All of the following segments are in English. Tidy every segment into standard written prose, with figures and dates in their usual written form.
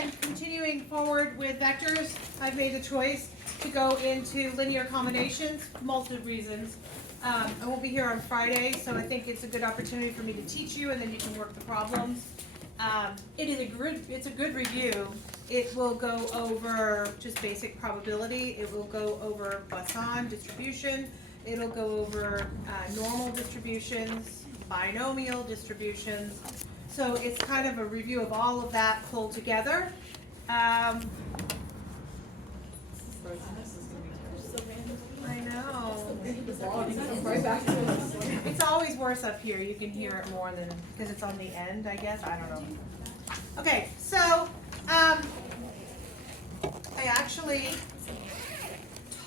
then continuing forward with vectors, I've made the choice to go into linear combinations, multiple reasons. I won't be here on Friday, so I think it's a good opportunity for me to teach you, and then you can work the problems. It's a good review. It will go over just basic probability. It will go over Poisson distribution. It'll go over normal distributions, binomial distributions. So it's kind of a review of all of that pulled together. I know. It's always worse up here. You can hear it more than, because it's on the end, I guess. I don't know. Okay, so I actually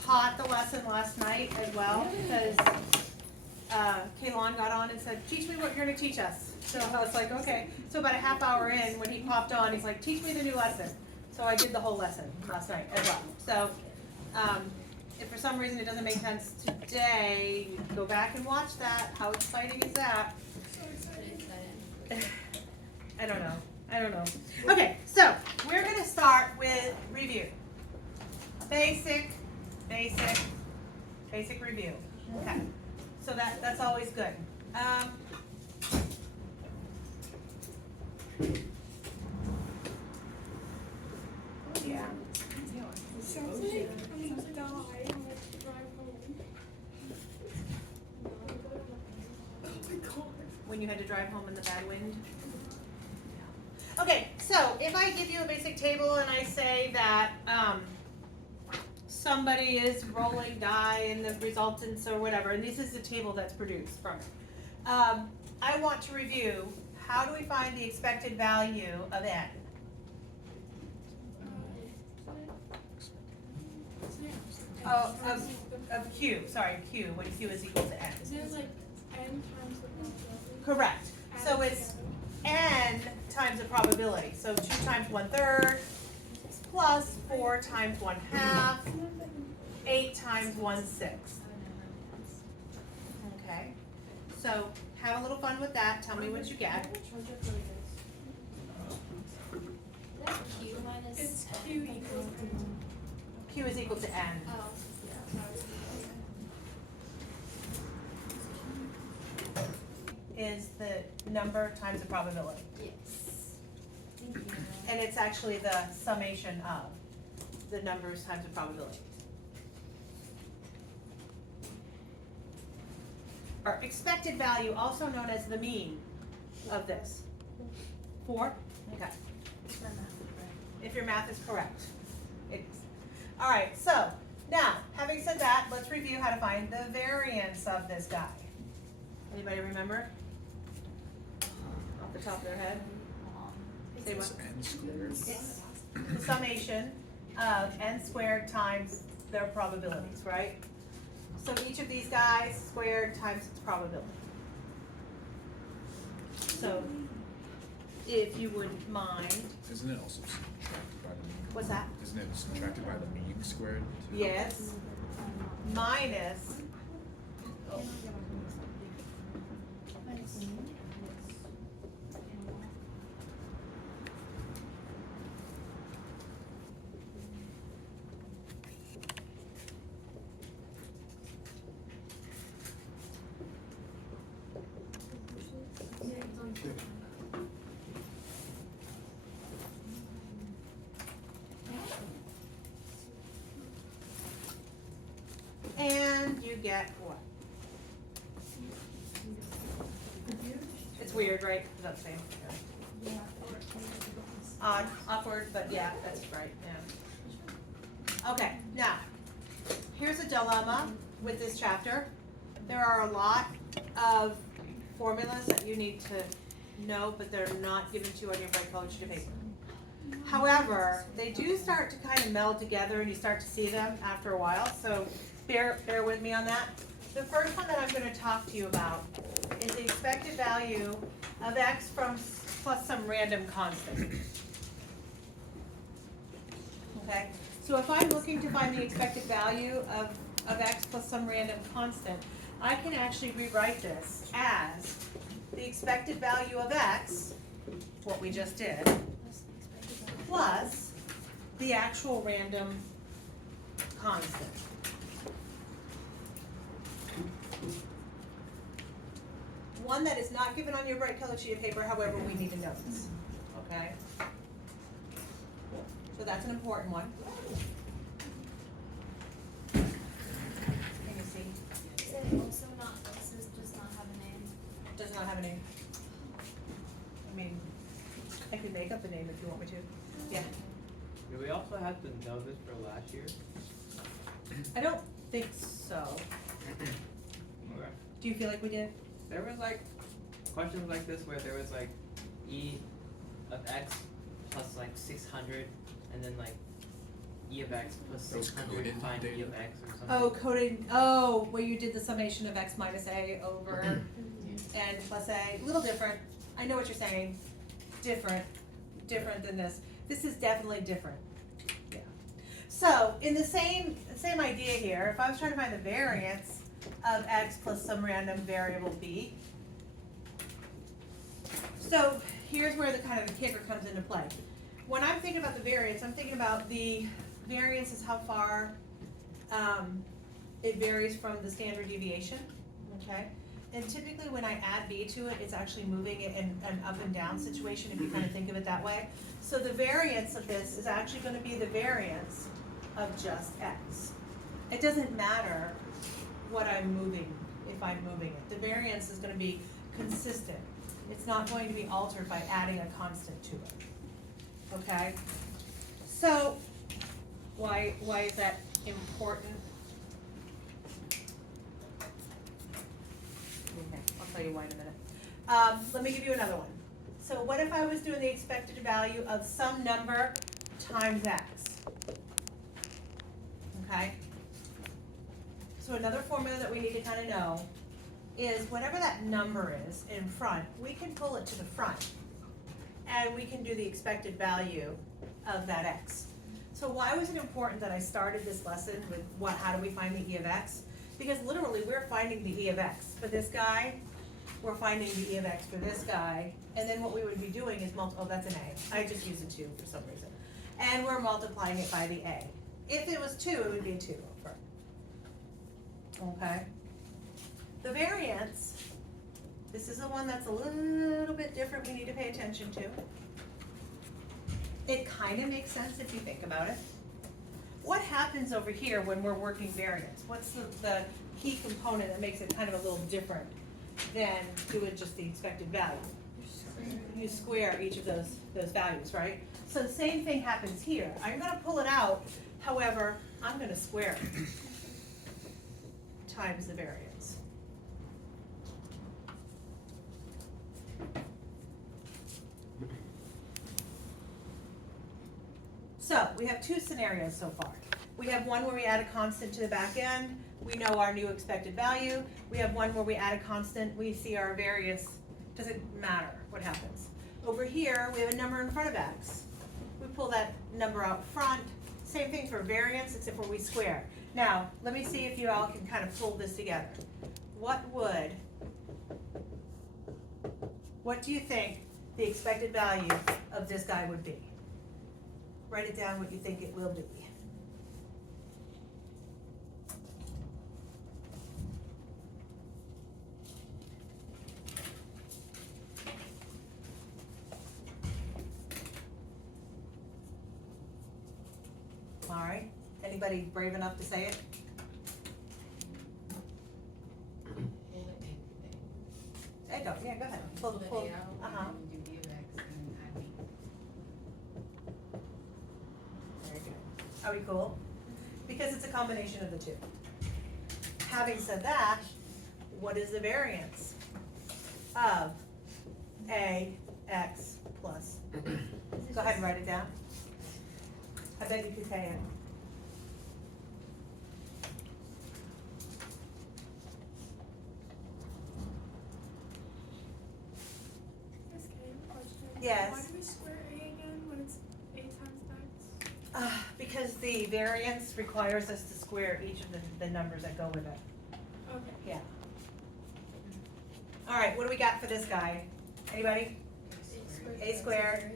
taught the lesson last night as well, because Kaylon got on and said, teach me what you're going to teach us. So I was like, okay. So about a half hour in, when he popped on, he's like, teach me the new lesson. So I did the whole lesson last night as well. So if for some reason it doesn't make sense today, you can go back and watch that. How exciting is that? I don't know. Okay, so we're going to start with review. Basic review. Okay, so that's always good. Yeah. When you had to drive home in the bad wind? Okay, so if I give you a basic table and I say that somebody is rolling die and the resultants or whatever, and this is the table that's produced from it. I want to review, how do we find the expected value of n? Oh, of q, sorry, q, when q is equal to n. Isn't it like n times the probability? Correct. So it's n times the probability. So 2 times 1/3 plus 4 times 1/2, 8 times 1/6. Okay. So have a little fun with that. Tell me what you get. Q minus it's Q equals Q is equal to n. oh, Is the number times the probability. yes. Thank you. And it's actually the summation of the numbers times the probability. Or expected value, also known as the mean of this. 4? Okay. If your math is correct. All right, so now, having said that, let's review how to find the variance of this guy. Anybody remember? Off the top of their head? Say what? N squared. It's the summation of n squared times their probabilities, right? So each of these guys squared times its probability. So, if you wouldn't mind. Isn't it also subtracted by the mean? What's that? Isn't it subtracted by the mean squared? Too? Yes. Minus. Oh. And you get what? It's weird, right? It's not the same. Odd, awkward, but yeah, that's right, yeah. Okay, now, here's a dilemma with this chapter. There are a lot of formulas that you need to know, but they're not given to you on your bright colored sheet of paper. However, they do start to kind of meld together and you start to see them after a while, so bear with me on that. The first one that I'm going to talk to you about is the expected value of x plus some random constant. Okay, so if I'm looking to find the expected value of x plus some random constant, I can actually rewrite this as the expected value of x, what we just did, plus the actual random constant. One that is not given on your bright colored sheet of paper, however, we need to know this, okay? So that's an important one. Can you see? Is it also not, this does not have a name? Does not have a name. I mean, I could make up a name if you want me to. Yeah. Do we also have to know this for last year? I don't think so. Okay. Do you feel like we did? There was like questions like this where there was like e of x plus like 600 and then like e of x plus Those 600 coded find e data. of x or something. Oh, coding, oh, where you did the summation of x minus a over n plus a, little different. I know what you're saying. Different than this. This is definitely different. Yeah. So, in the same idea here, if I was trying to find the variance of x plus some random variable b, so here's where the kind of the kicker comes into play. When I'm thinking about the variance, I'm thinking about the variance is how far it varies from the standard deviation, okay? And typically when I add b to it, it's actually moving it in an up and down situation if you kind of think of it that way. So the variance of this is actually going to be the variance of just x. It doesn't matter what I'm moving, if I'm moving it. The variance is going to be consistent. It's not going to be altered by adding a constant to it. Okay? So, why is that important? Okay, I'll tell you why in a minute. Let me give you another one. So what if I was doing the expected value of some number times x? Okay? So another formula that we need to kind of know is whatever that number is in front, we can pull it to the front. And we can do the expected value of that x. So why was it important that I started this lesson with how do we find the e of x? Because literally we're finding the e of x for this guy, we're finding the e of x for this guy, and then what we would be doing is oh, that's an a. I just used a 2 for some reason. And we're multiplying it by the a. If it was 2, it would be a 2 over. Okay? The variance, this is the one that's a little bit different we need to pay attention to. It kind of makes sense if you think about it. What happens over here when we're working variance? What's the key component that makes it kind of a little different than doing just the expected value? You square each of those values, right? So the same thing happens here. I'm going to pull it out, however, I'm going to square it times the variance. So we have two scenarios so far. We have one where we add a constant to the back end. We know our new expected value. We have one where we add a constant. We see our variance. Doesn't matter what happens. Over here, we have a number in front of x. We pull that number out front. Same thing for variance, except for we square. Now, let me see if you all can kind of pull this together. What do you think the expected value of this guy would be? Write it down what you think it will be. All right, anybody brave enough to say it? Hey, go, yeah, go ahead. Pull. Uh-huh. Very good. Are we cool? Because it's a combination of the two. Having said that, what is the variance of ax plus? Go ahead and write it down. I bet you could say it. Yes. Why do we square a again when it's a times x? Because the variance requires us to square each of the numbers that go with it. Okay. Yeah. All right, what do we got for this guy? Anybody? A squared,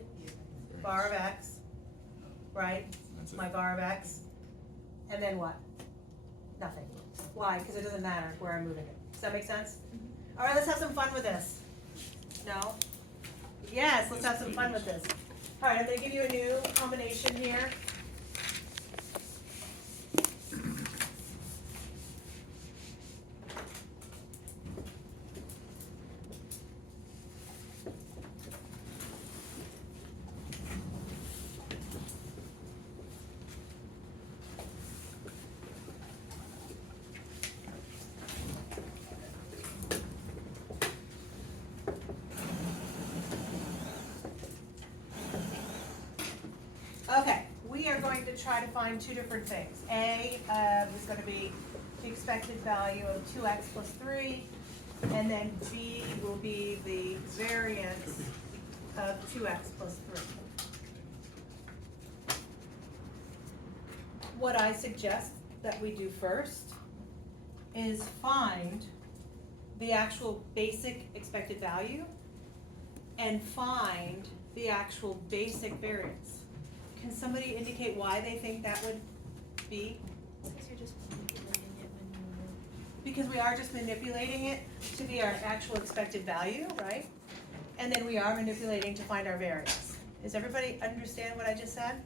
bar of x, right? That's it. My var of x. And then what? Nothing. Why? Because it doesn't matter where I'm moving it. Does that make sense? All right, let's have some fun with this. No? Yes, let's have some fun with this. All right, I'm going to give you a new combination here. Okay, we are going to try to find two different things. A is going to be the expected value of 2x plus 3, and then B will be the variance of 2x plus 3. What I suggest that we do first is find the actual basic expected value and find the actual basic variance. Can somebody indicate why they think that would be? Because you're just manipulating it when you Because we are just manipulating it to be our actual expected value, right? And then we are manipulating to find our variance. Does everybody understand what I just said?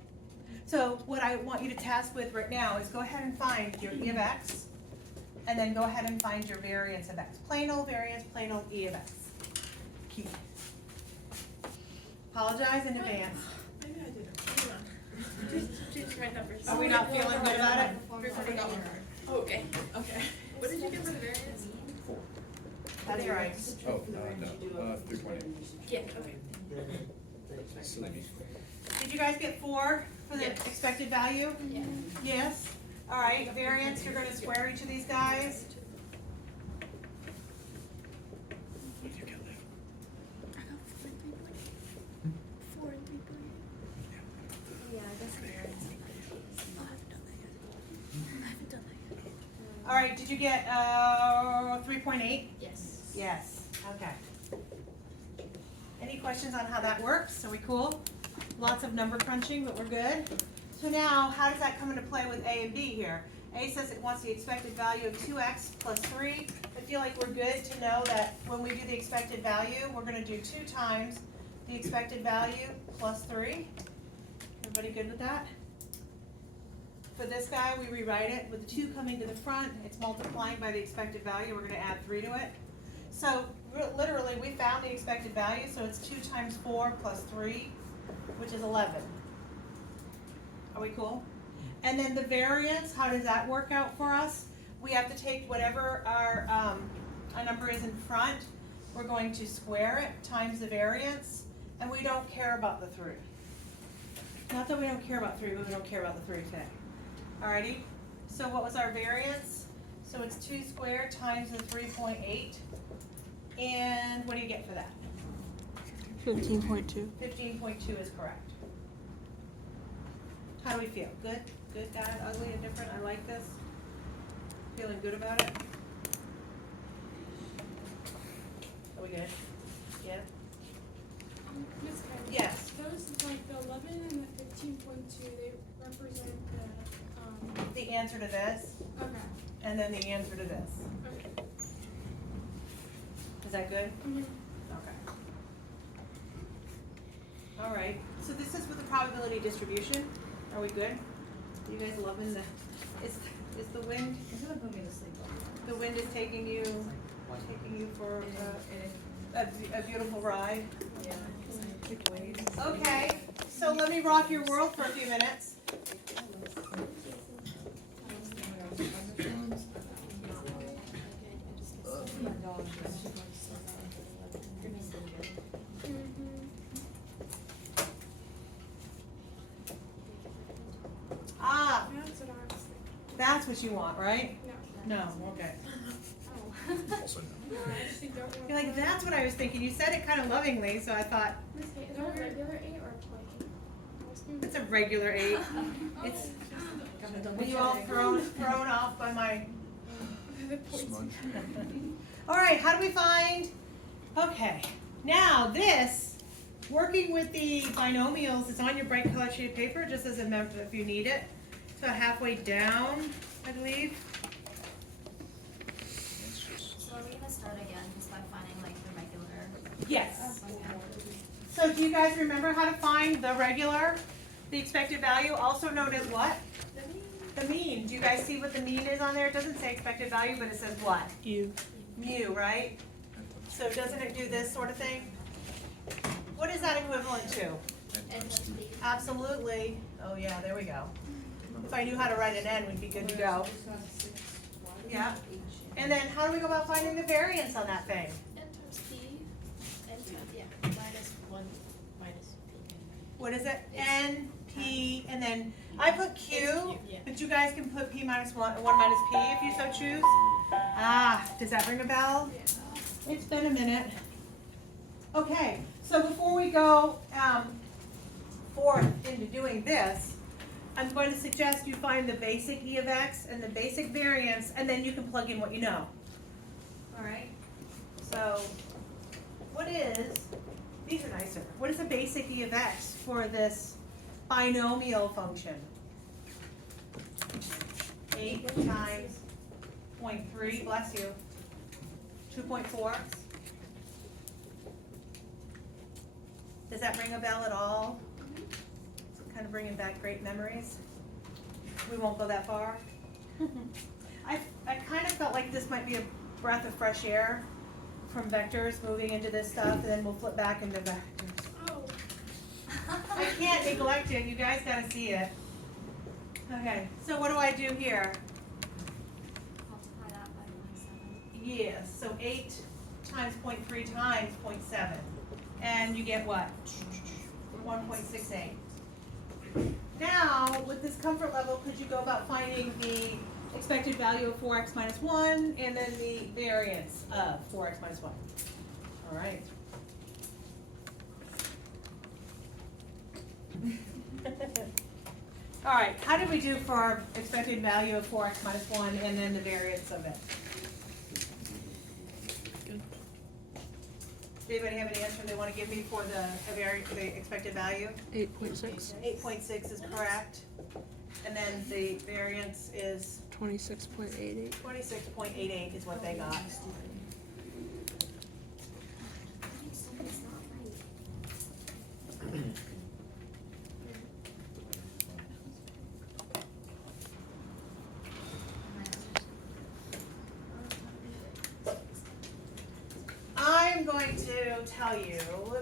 So what I want you to task with right now is go ahead and find your e of x, and then go ahead and find your variance of x. Plain old variance, plain old e of x. Key. Apologize in advance. Maybe I didn't. Hold on. Just my numbers. Are we not feeling good about it? Oh, okay. Okay. What did you get for the variance? 4. That's right. Oh, no, 3.8. Yeah, okay. Silly me. Did you guys get 4 for the Yes. expected value? Yeah. Yes? All right, variance, you're gonna square each of these guys. What do you get left? I got 4 and 3.8. Yeah, I guess the variance. Oh, I haven't done that yet. I haven't done that yet. All right, did you get 3.8? Yes. Yes, okay. Any questions on how that works? Are we cool? Lots of number crunching, but we're good. So now, how does that come into play with A and B here? A says it wants the expected value of 2x plus 3. I feel like we're good to know that when we do the expected value, we're gonna do 2 times the expected value plus 3. Everybody good with that? For this guy, we rewrite it with the 2 coming to the front. It's multiplying by the expected value. We're gonna add 3 to it. So literally, we found the expected value, so it's 2 times 4 plus 3, which is 11. Are we cool? And then the variance, how does that work out for us? We have to take whatever our number is in front, we're going to square it times the variance, and we don't care about the 3. Not that we don't care about 3, but we don't care about the 3 today. Alrighty, so what was our variance? So it's 2 squared times the 3.8, and what do you get for that? 15.2. 15.2 is correct. How do we feel? Good? Good, bad, ugly, indifferent? I like this. Feeling good about it? Are we good? Yeah? Miss Karen, Yes. those, like, the 11 and the 15.2, they represent The answer to this, okay. and then the answer to this. Okay. Is that good? Mhm. Okay. All right, so this is with the probability distribution. Are we good? You guys loving the, is the wind, the wind is taking you for a beautiful ride? Okay, so let me rock your world for a few minutes. Ah, That's what I was thinking. that's what you want, right? No. No, okay. Oh. Also, no. No, I actually don't want. You're like, that's what I was thinking. You said it kind of lovingly, so I thought, Miss Kate, is that a regular 8 or a plane? it's a regular 8. It's, were you all thrown off by my, The points. Smudge. all right, how do we find, okay, now this working with the binomials, it's on your bright colored sheet of paper, just as a member if you need it. So halfway down, I believe. So are we gonna start again just by finding like the regular? Yes. Okay. So do you guys remember how to find the regular, the expected value, also known as what? The mean. Do you guys see what the mean is on there? It doesn't say expected value, but it says what? Mu, right? So doesn't it do this sort of thing? What is that equivalent to? And just the, Absolutely. Oh yeah, there we go. If I knew how to write an N, we'd be good to go. Yeah. And then how do we go about finding the variance on that thing? n times p, n times, yeah, minus 1 minus p. What is it? N, P, and then I put Q, yeah. but you guys can put P minus 1 minus P if you so choose. Ah, does that ring a bell? It's been a minute. Okay, so before we go forth into doing this, I'm going to suggest you find the basic E of X and the basic variance, and then you can plug in what you know. All right? So, what is, these are nicer, what is the basic E of X for this binomial function? 8 times 0.3, bless you, 2.4. Does that ring a bell at all? Kind of bringing back great memories. We won't go that far. I kind of felt like this might be a breath of fresh air from vectors moving into this stuff, and then we'll flip back into vectors. Oh. I can't neglect it. You guys gotta see it. Okay, so what do I do here? Multiply that by 1.7. Yes, so 8 times 0.3 times 0.7. And you get what? 1.68. Now, with this comfort level, could you go about finding the expected value of 4x minus 1 and then the variance of 4x minus 1? All right. All right, how did we do for our expected value of 4x minus 1 and then the variance of it? Does anybody have an answer they want to give me for the expected value? 8.6. 8.6 is correct. And then the variance is 26.88. 26.88 is what they got. It's not right. I'm going to tell you,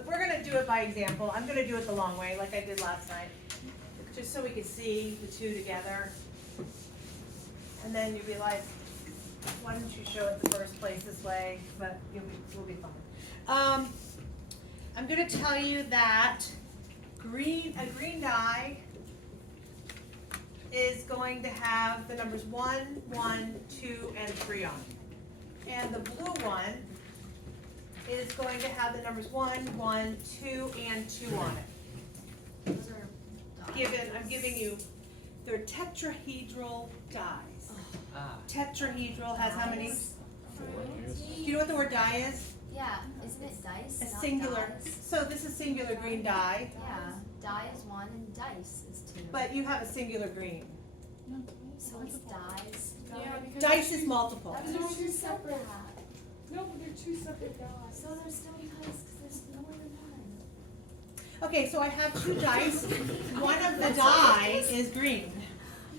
we're going to do it by example. I'm going to do it the long way like I did last night, just so we could see the two together. And then you realize, why didn't you show it in the first place this way? But we'll be fine. I'm going to tell you that a green die is going to have the numbers 1, 1, 2, and 3 on it. And the blue one is going to have the numbers 1, 1, 2, and 2 on it. Those are I'm giving you, they're tetrahedral dies. Ah. Tetrahedral has how many? dice. Do you know what the word die is? Yeah, isn't it dice? A not singular. dies? So this is singular green die, Yeah, die is 1 and dice is 2. but you have a singular green. So it's dies. Yeah, because Dice is multiple. That was They're what two you said separate. that. No, but they're two separate dies. So there's still dice because there's no other die. Okay, so I have 2 dice. One of the die is green.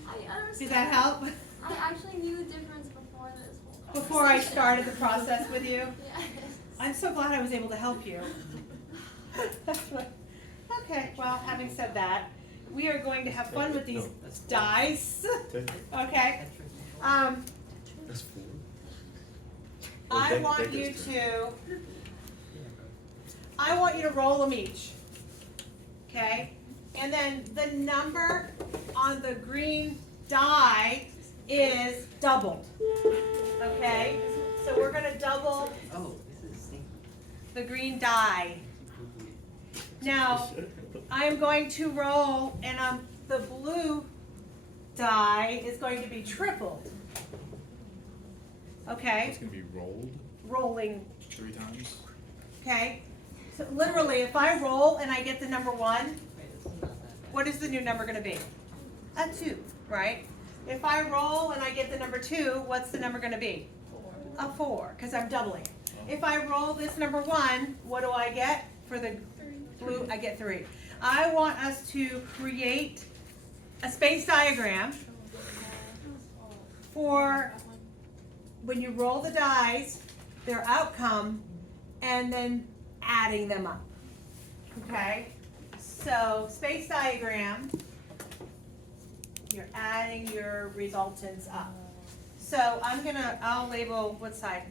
I understand. Does that help? I actually knew the difference before this whole Before I started the process with you? Yes. I'm so glad I was able to help you. That's right. Okay, well, having said that, we are going to have fun with these dice. Okay? That's 4. I want you to roll them each. Okay? And then the number on the green die is doubled. Okay? So we're gonna double Oh, this is stinky. the green die. Now, I am going to roll, and the blue die is going to be tripled. Okay? It's gonna be rolled Rolling. 3 times. Okay? literally, if I roll and I get the number 1, Wait, this is not that bad. what is the new number gonna be? A 2, right? If I roll and I get the number 2, what's the number gonna be? A 4, because I'm doubling. If I roll this number 1, what do I get for the blue? I get 3. I want us to create a space diagram for when you roll the dice, their outcome, and then adding them up. Okay? So, space diagram, you're adding your resultants up. So I'll label what side?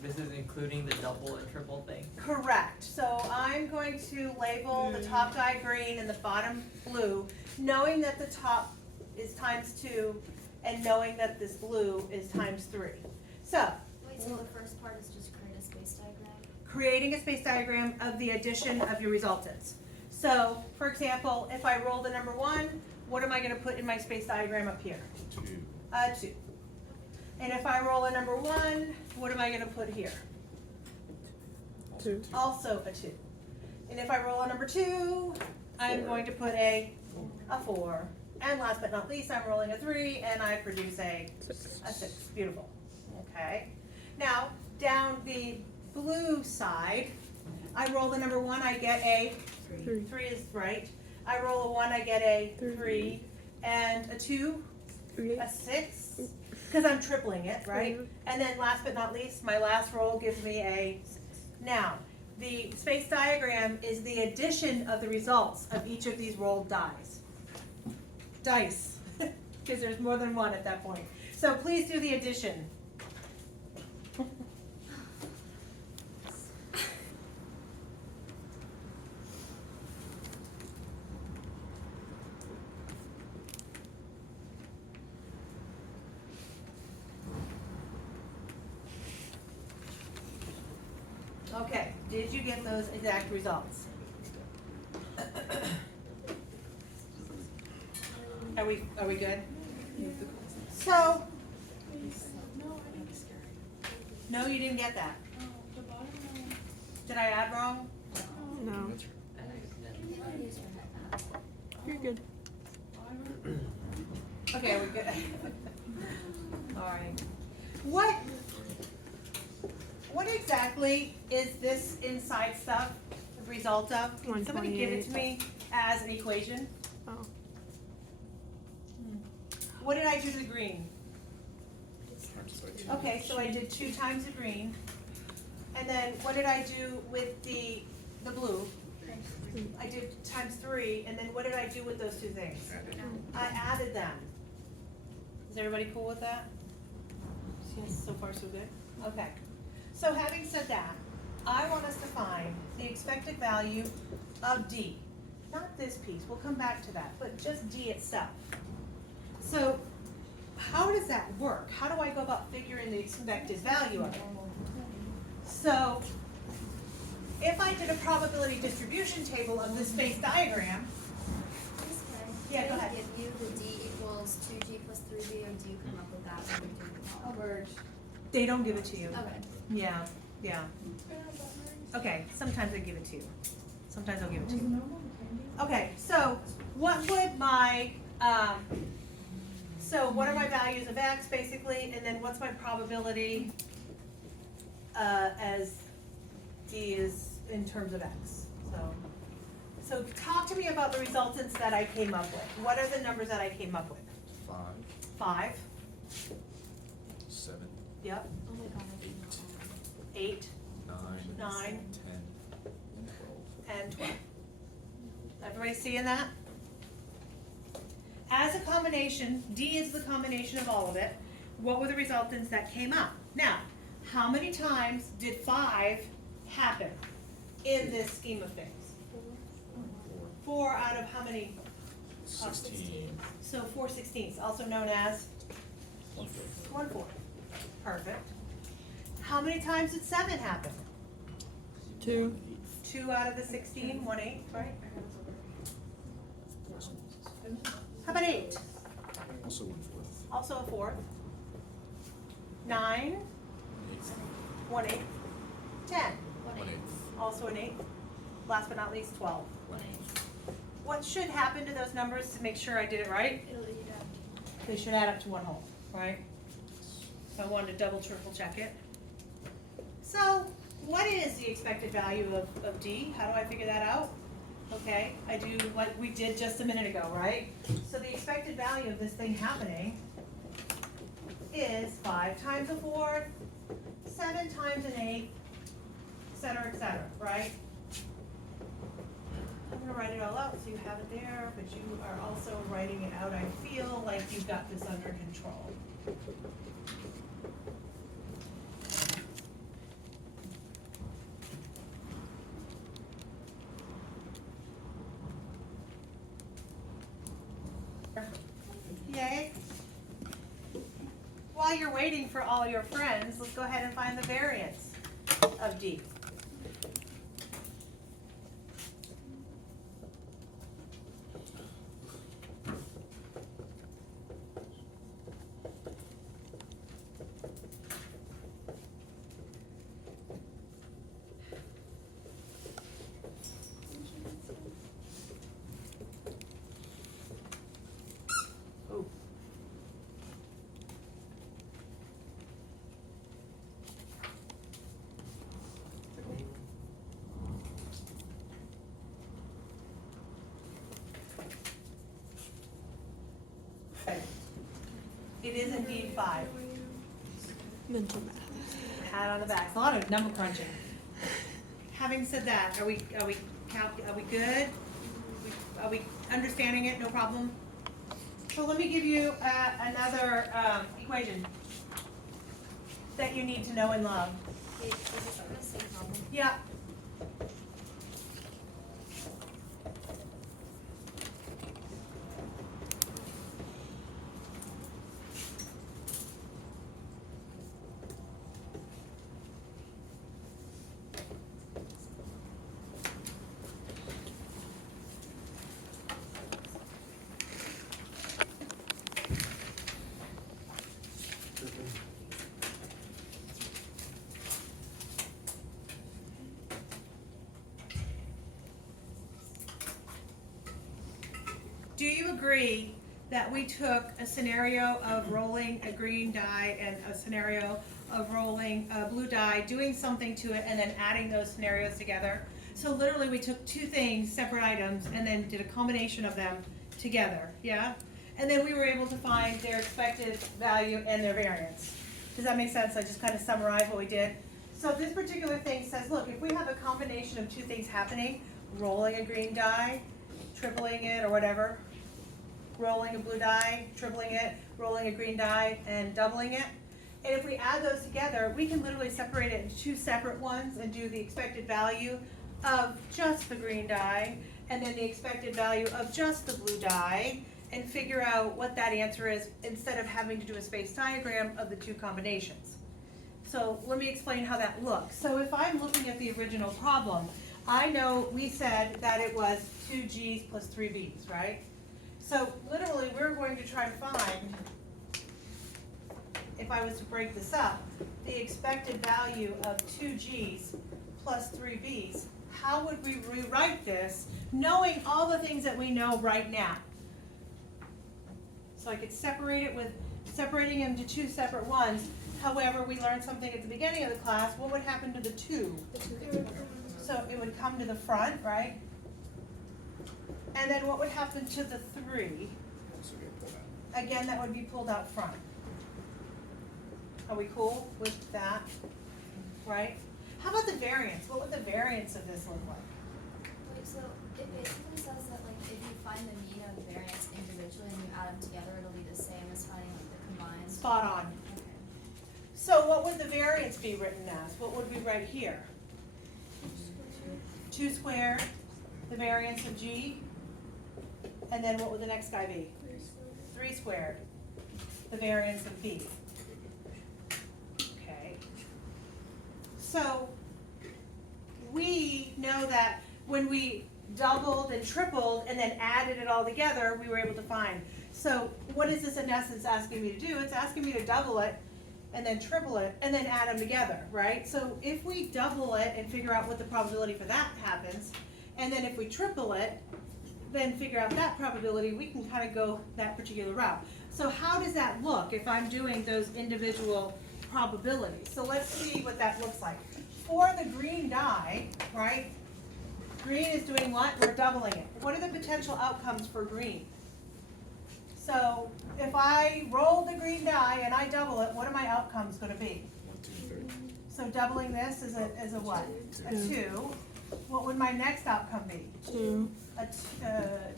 This is including the double and triple thing. Correct. So I'm going to label the top guy green and the bottom blue, knowing that the top is ×2 and knowing that this blue is ×3. So, Wait, so the first part is just create a space diagram? creating a space diagram of the addition of your resultants. So, for example, if I roll the number 1, what am I going to put in my space diagram up here? 2. And if I roll a number 1, what am I going to put here? 2. Also a 2. And if I roll a number 2, I'm going to put a 4. And last but not least, I'm rolling a 3, and I produce a 6. Beautiful. Okay. Now, down the blue side, I roll the number 1, I get a 3. 3 is right. I roll a 1, I get a 3. And a 2, 3. a 6, because I'm tripling it, right? And then last but not least, my last roll gives me a 6. Now, the space diagram is the addition of the results of each of these rolled dice, because there's more than one at that point. So please do the addition. Okay, did you get those exact results? Are we good? So, No, I didn't. no, you didn't get that. Oh, the bottom one. Did I add wrong? No. You can use your head now. You're good. Okay, are we good? All right. What exactly is this inside stuff the result of? Can somebody give it to me as an equation? Oh. What did I do to the green? Okay, so I did 2 times the green. And then what did I do with the blue? I did ×3, and then what did I do with those 2 things? I added them. Is everybody cool with that? Yes, so far so good? Okay. So having said that, I want us to find the expected value of D. Not this piece, we'll come back to that, but just D itself. So how does that work? How do I go about figuring the expected value of it? So if I did a probability distribution table of this space diagram, yeah, go ahead. Give you the D equals 2G plus 3B, or do you come up with that when you do the problem? they don't give it to you. Okay. Yeah, yeah. Okay, sometimes they give it to you. Sometimes they'll give it to you. Okay, so what would my, so what are my values of X basically, and then what's my probability as D is in terms of X? So talk to me about the resultants that I came up with. What are the numbers that I came up with? 5. 7, Yep. Oh my god, I didn't know. 8, 9, 9, 10, and 12. and 12. Everybody seeing that? As a combination, D is the combination of all of it. What were the resultants that came up? Now, how many times did 5 happen in this scheme of things? 4 out of how many? 16. So 4/16, also known as 1/4. 1/4. Perfect. How many times did 7 happen? 2. 2 out of the 16, 1/8, right? How about 8? Also 1/4. Also a 4th. 9, 1/8. 10, 1/8. also an 8. Last but not least, 12. 1/8. What should happen to those numbers to make sure I did it right? It'll lead up. They should add up to 1 whole, right? So I wanted to double, triple check it. So what is the expected value of D? How do I figure that out? Okay, I do what we did just a minute ago, right? So the expected value of this thing happening is 5 times a fourth, 7 times an eighth, et cetera, right? I'm gonna write it all out so you have it there, but you are also writing it out. I feel like you've got this under control. Yay. While you're waiting for all your friends, let's go ahead and find the variance of D. Ooh. Okay. It is indeed 5. Mental math. Pat on the back. It's a lot of number crunching. Having said that, are we good? Are we understanding it? No problem. So let me give you another equation that you need to know and love. Wait, is this on the same problem? Yeah. Do you agree that we took a scenario of rolling a green die and a scenario of rolling a blue die, doing something to it, and then adding those scenarios together? So literally we took 2 things, separate items, and then did a combination of them together, yeah? And then we were able to find their expected value and their variance. Does that make sense? I just kind of summarized what we did. So this particular thing says, look, if we have a combination of 2 things happening, rolling a green die, tripling it or whatever, rolling a blue die, tripling it, rolling a green die, and doubling it. And if we add those together, we can literally separate it into 2 separate ones and do the expected value of just the green die, and then the expected value of just the blue die, and figure out what that answer is instead of having to do a space diagram of the 2 combinations. So let me explain how that looks. So if I'm looking at the original problem, I know we said that it was 2 G's plus 3 B's, right? So literally, we're going to try to find, if I was to break this up, the expected value of 2 G's plus 3 B's. How would we rewrite this, knowing all the things that we know right now? So I could separate it with, separating them to 2 separate ones. However, we learned something at the beginning of the class. What would happen to the 2? The 2 gets bigger. So it would come to the front, right? And then what would happen to the 3? So we pull that. Again, that would be pulled out front. Are we cool with that? Right? How about the variance? What would the variance of this look like? Wait, so it basically says that like if you find the mean of variance individually and you add them together, it'll be the same as finding like the combined. Spot on. Okay. So what would the variance be written as? What would we write here? 2 squared, the variance of G. And then what would the next guy be? 3 squared, the variance of B. Okay. So we know that when we doubled and tripled and then added it all together, we were able to find. So what is this in essence asking me to do? It's asking me to double it and then triple it, and then add them together, right? So if we double it and figure out what the probability for that happens, and then if we triple it, then figure out that probability, we can kind of go that particular route. So how does that look if I'm doing those individual probabilities? So let's see what that looks like. For the green die, right? Green is doing what? We're doubling it. What are the potential outcomes for green? So if I roll the green die and I double it, what are my outcomes going to be? 1, 2, 3. So doubling this is a what? A 2. What would my next outcome be? 2.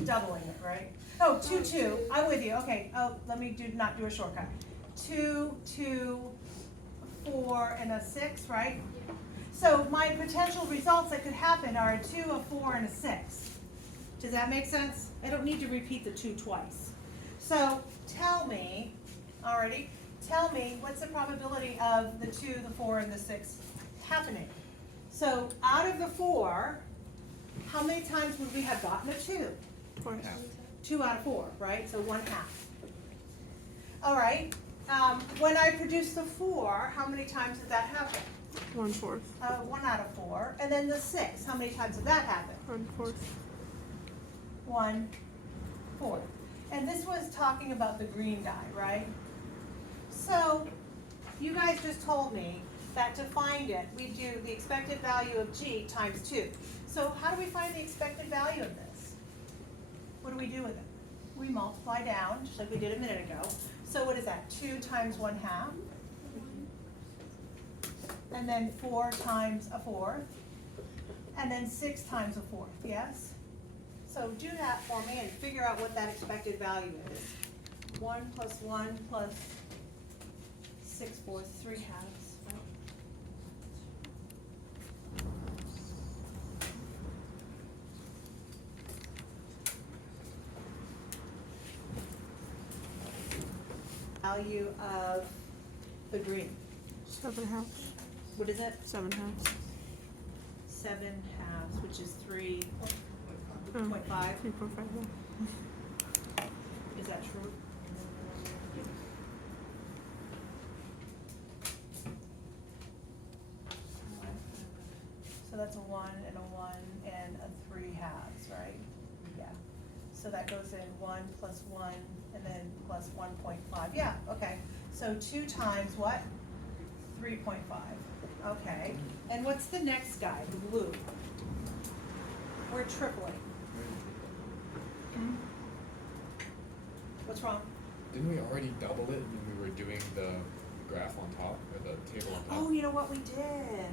Doubling it, right? Oh, 2, 2. I'm with you. Okay. Oh, let me not do a shortcut. 2, 2, 4, and a 6, right? So my potential results that could happen are a 2, a 4, and a 6. Does that make sense? I don't need to repeat the 2 twice. So tell me what's the probability of the 2, the 4, and the 6 happening? So out of the 4, how many times would we have gotten a 2? 4. 2 out of 4, right? So 1/2. All right. When I produce the 4, how many times did that happen? 1/4. 1 out of 4. And then the 6, how many times did that happen? 1/4. 1/4. And this was talking about the green die, right? So you guys just told me that to find it, we do the expected value of G times 2. So how do we find the expected value of this? What do we do with it? We multiply down, just like we did a minute ago. So what is that? 2 times 1/2. And then 4 times a 4th. And then 6 times a 4th, yes? So do that for me and figure out what that expected value is. 1 plus 1 plus 6/4, 3/2. Right? Value of the green. 7/2. What is it? 7/2. 7/2, which is 3.5. 3.5. Is that true? So that's a 1 and a 1 and a 3/2, right? Yeah. So that goes in 1 plus 1 and then plus 1.5. Yeah, okay. So 2 times what? 3.5. Okay. And what's the next guy, the blue? We're tripling. What's wrong? Didn't we already double it when we were doing the graph on top, or the table on top? Oh, you know what we did?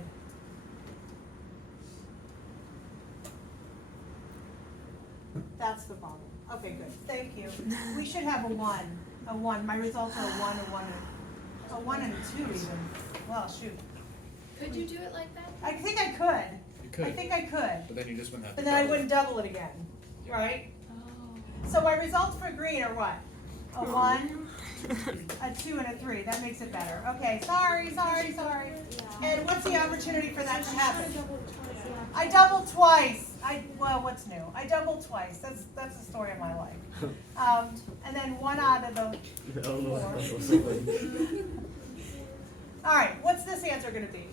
That's the problem. Okay, good. Thank you. We should have a 1. A 1. My results are a 1, a 1 and a 2 even. Well, shoot. Could you do it like that? I think I could. You could. I think I could. But then you just wouldn't have to. And then I double it. wouldn't double it again, right? Oh. So my results for green are what? A 1, a 2, and a 3. That makes it better. Okay, sorry. And what's the opportunity for that to happen? I doubled twice. Well, what's new? I doubled twice. That's the story of my life. And then 1 out of the 4. All right, what's this answer going to be?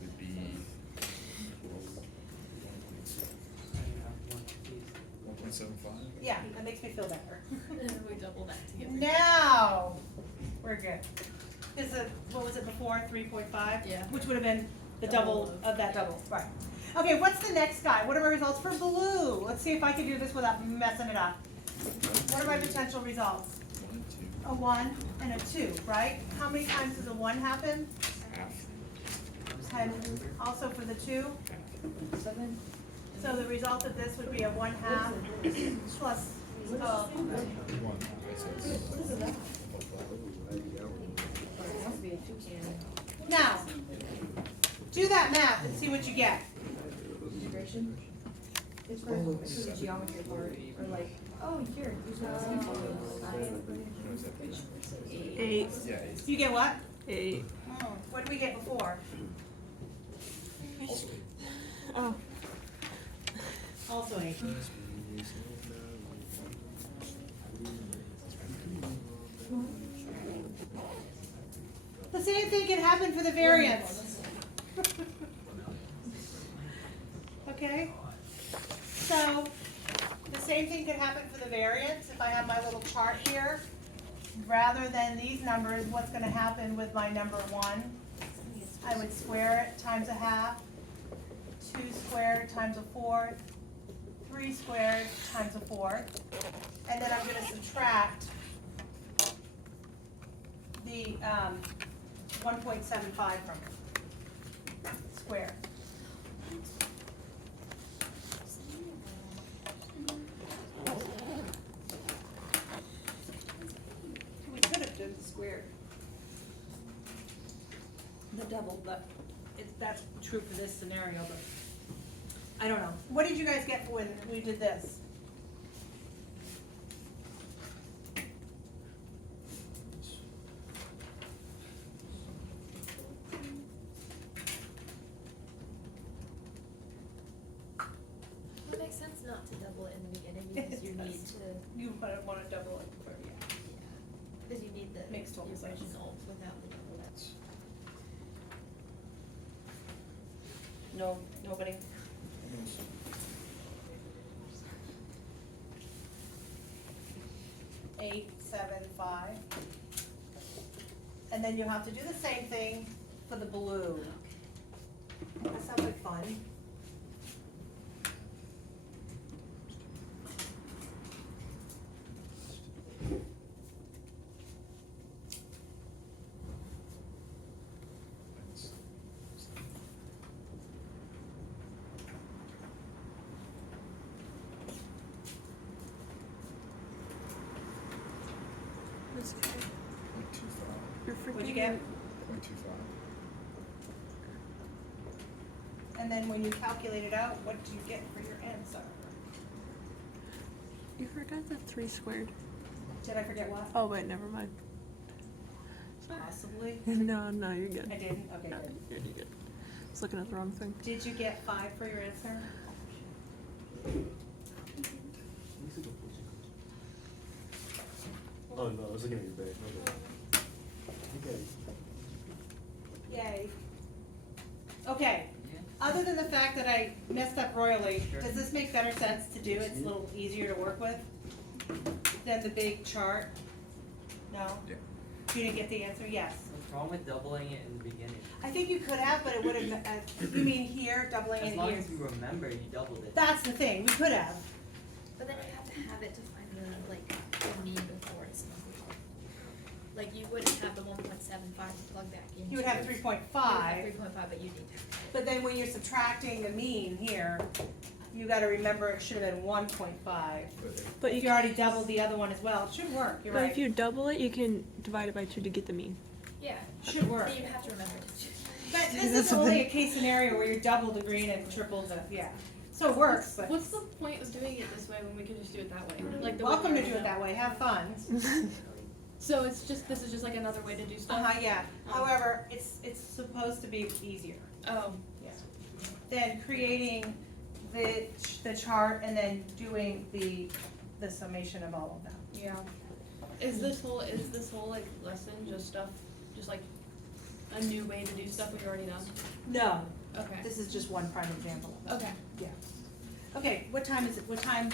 Would be 1.75. Yeah, that makes me feel better. We double that together. Now, we're good. What was it before, 3.5? Yeah. Which would have been the Double double of that double, right. Okay, what's the next guy? What are my results for blue? Let's see if I can do this without messing it up. What are my potential results? 1, 2, A 1 and a 2, right? How many times does a 1 happen? half. And also for the 2? 7. So the result of this would be a 1/2 plus, 1. now, do that math and see what you get. Integration? It's for the geometry part, or like, oh, here, use that. 8. Yeah. You get what? 8. What did we get before? Oh. Also 8. same thing can happen for the variance. Okay? So, the same thing could happen for the variance. If I have my little chart here, rather than these numbers, what's gonna happen with my number 1? I would square it times a half, 2 squared times a fourth, 3 squared times a fourth, and then I'm gonna subtract the 1.75 from it, square. We could have done the squared. The double, but that's true for this scenario, but I don't know. What did you guys get when we did this? It makes sense not to double it in the beginning because you need to, You might want to double it for, yeah. because you need the Makes total sense. original without the double. No, nobody. 875. And then you'll have to do the same thing for the blue. That sounds like fun. That's okay. 0.25. You're freaking. What'd you get? 0.25. And then when you calculate it out, what do you get for your answer? You forgot the 3 squared. Did I forget what? Oh wait, never mind. Possibly. No, no, you're good. I didn't? Okay, No, good. you're good. I was looking at the wrong thing. Did you get 5 for your answer? Oh no, I was looking at your bag. Okay. Yay. Okay, other than the fact that I messed up royally, Sure. does this make better sense to do? It's a little easier to work with than the big chart? No? Yeah. You didn't get the answer? Yes. What's wrong with doubling it in the beginning? I think you could have, but it would have, you mean here, doubling As it long here? as you remember you doubled it. That's the thing, we could have. But then you have to have it to find the, like, the mean before it's multiplied. Like, you wouldn't have the 1.75 to plug back in. You would have 3.5, 3.5, but you need to. but then when you're subtracting the mean here, you gotta remember it should have been 1.5. But If you already doubled the other one as well, it should work, you're But right. if you double it, you can divide it by 2 to get the mean. Yeah. Should work. But you have to remember to. But this is only a case scenario where you're double the green and triple the, yeah. So it works, but What's the point of doing it this way when we can just do it that way? Like the way welcome we to already do it know? that way, have fun. So it's just, this is just like another way to do stuff? Yeah. However, it's supposed to be easier. Oh, Than creating the chart and then doing the summation of all of them. yeah. Is this whole like lesson just stuff, just like a new way to do stuff we've already done? No, Okay. this is just one prime example. Okay. Okay, what time is it? What time?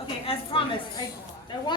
Okay, as promised, I want